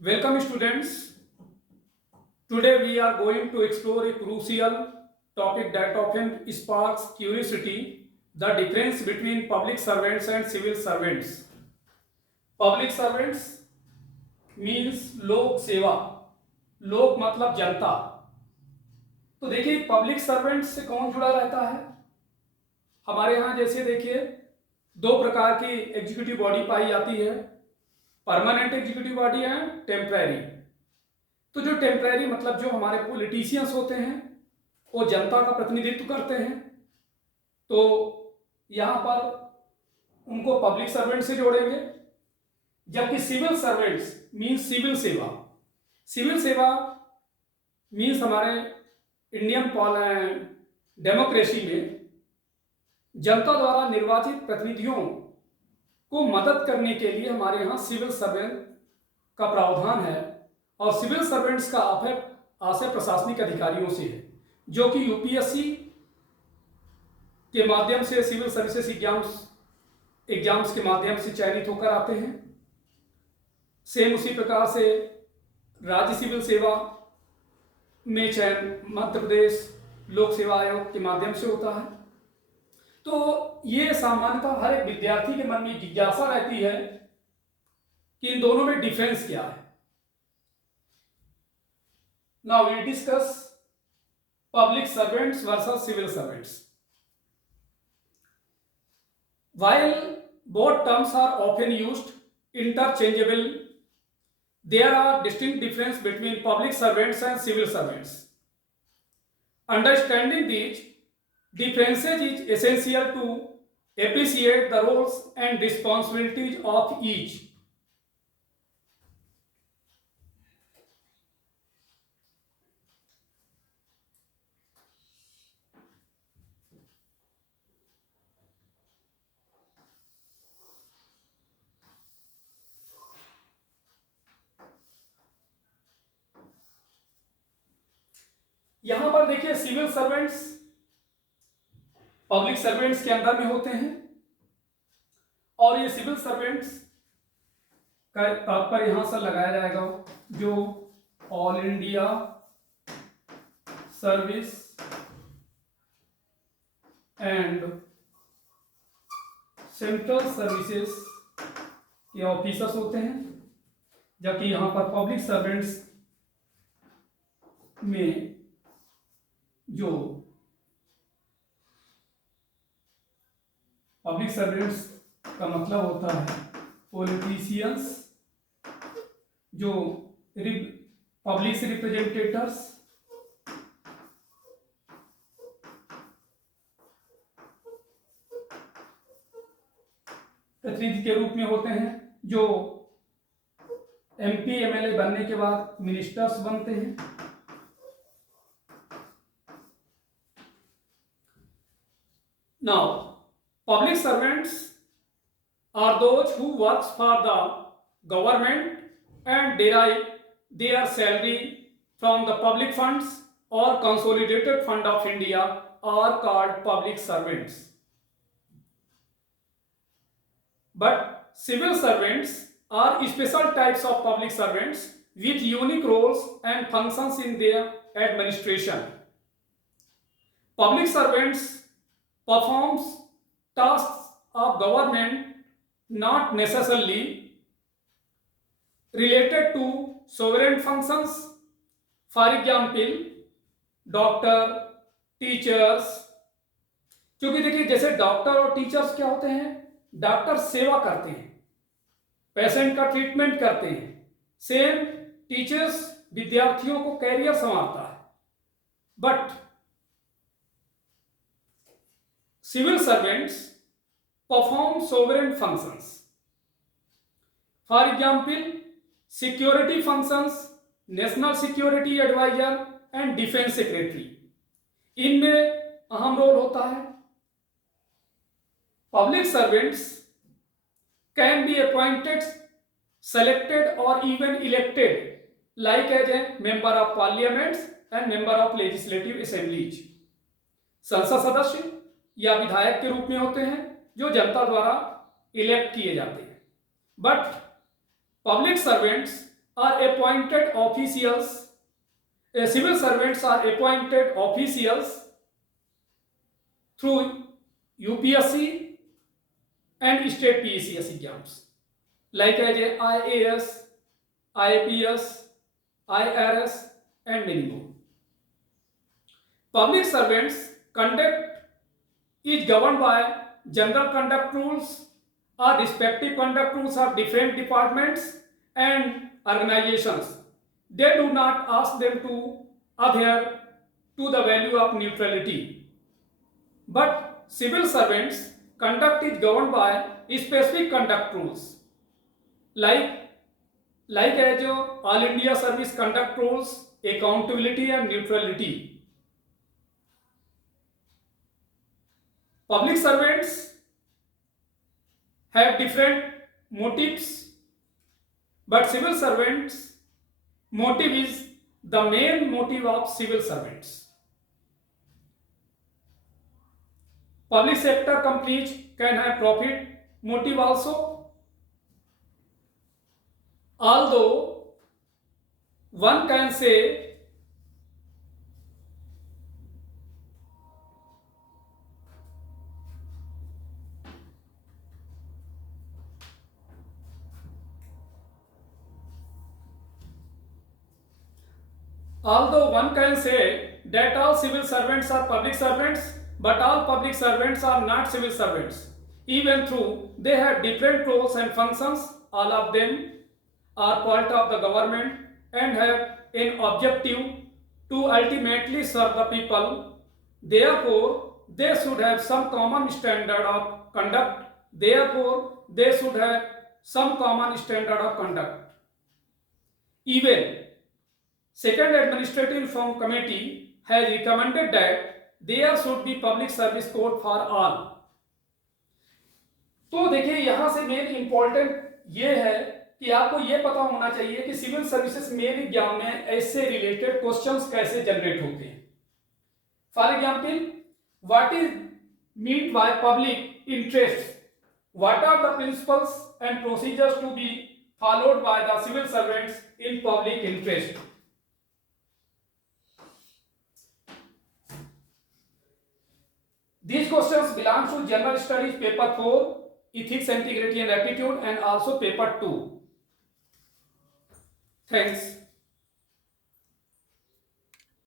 Welcome students. Today we are going to explore a crucial topic that often sparks curiosity, the difference between public servants and civil servants. Public servants means लोक सेवा, लोक मतलब जनता। तो देखिए public servant से कौन जुड़ा रहता है? हमारे यहाँ जैसे देखिए दो प्रकार की एग्जीक्यूटिव बॉडी पाई जाती है, परमानेंट एग्जीक्यूटिव बॉडी है, टेम्पररी। तो जो टेम्पररी मतलब जो हमारे पॉलिटिशियंस होते हैं वो जनता का प्रतिनिधित्व करते हैं, तो यहाँ पर उनको पब्लिक सर्वेंट से जोड़ेंगे। जबकि सिविल सर्वेंट्स मीन्स सिविल सेवा, सिविल सेवा मीन्स हमारे इंडियन डेमोक्रेसी में जनता द्वारा निर्वाचित प्रतिनिधियों को मदद करने के लिए हमारे यहाँ सिविल सर्वेंट का प्रावधान है। और सिविल सर्वेंट्स का आशय प्रशासनिक अधिकारियों से है, जो कि यूपीएससी के माध्यम से सिविल सर्विसेज एग्जाम्स के माध्यम से चयनित होकर आते हैं। सेम उसी प्रकार से राज्य सिविल सेवा में चयन मध्य प्रदेश लोक सेवा आयोग के माध्यम से होता है। तो ये सामान्यतः हर एक विद्यार्थी के मन में जिज्ञासा रहती है कि इन दोनों में डिफरेंस क्या है। Now we discuss public servants versus civil servants. While both terms are often used interchangeable, there are distinct differences between public servants and civil servants. Understanding these differences is essential to appreciate the roles and responsibilities of each. यहां पर देखिए civil servants public servants के अंदर में होते हैं, और ये सिविल सर्वेंट्स का तात्पर्य यहां से लगाया जाएगा जो all India service and central services के ऑफिसर्स होते हैं। जबकि यहां पर पब्लिक सर्वेंट्स में जो पब्लिक सर्वेंट्स का मतलब होता है पॉलिटिशियंस, जो पब्लिक रिप्रेजेंटेटर्स, प्रतिनिधि के रूप में होते हैं, जो एमपी एमएलए बनने के बाद मिनिस्टर्स बनते हैं। Now, public servants are those who work for the government and derive their salary from the public funds or consolidated fund of India are called public servants. But civil servants are special types of public servants with unique roles and functions in their administration. Public servants performs tasks of government not necessarily related to sovereign functions. For example, doctor, teachers. क्योंकि देखिए जैसे doctor और teachers क्या होते हैं, doctor सेवा करते हैं, पेशेंट का ट्रीटमेंट करते हैं। सेम टीचर्स विद्यार्थियों को कैरियर संभालता है। But civil servants perform sovereign functions. For example, security functions, national security advisor and defense secretary. इनमें अहम रोल होता है। Public servants can be appointed, selected or even elected like as a member of parliaments and member of legislative assemblies. संसद सदस्य या विधायक के रूप में होते हैं जो जनता द्वारा इलेक्ट किए जाते हैं। But public servants are appointed officials. Civil servants are appointed officials through UPSC and state PCS exams, like as a IAS, IPS, IRS, and many more. Public servants conduct is governed by general conduct rules or respective conduct rules of different departments and organizations. They do not ask them to adhere to the value of neutrality. But civil servants conduct is governed by specific conduct rules like as All India Service Conduct Rules, accountability and neutrality. Public servants have different motives, but civil servants motive is the main motive of civil servants. Public sector companies can have profit motive also, although one can say that all civil servants are public servants, but all public servants are not civil servants. Even though they have different roles and functions, all of them are part of the government and have an objective to ultimately serve the people. Therefore, they should have some common standard of conduct. Therefore, they should have some common standard of conduct. Even Second Administrative Reform Committee has recommended that there should be public service code for all. तो देखिए यहां से main important ये है कि आपको ये पता होना चाहिए कि सिविल सर्विसेज मेन एग्जाम में ऐसे रिलेटेड क्वेश्चंस कैसे जनरेट होते हैं. For example, what is mean by public interest, what are the principles and procedures to be followed by the civil servants in public interest. These questions belong to General Studies Paper 4, Ethics, Integrity and Aptitude, and also Paper 2. Thanks.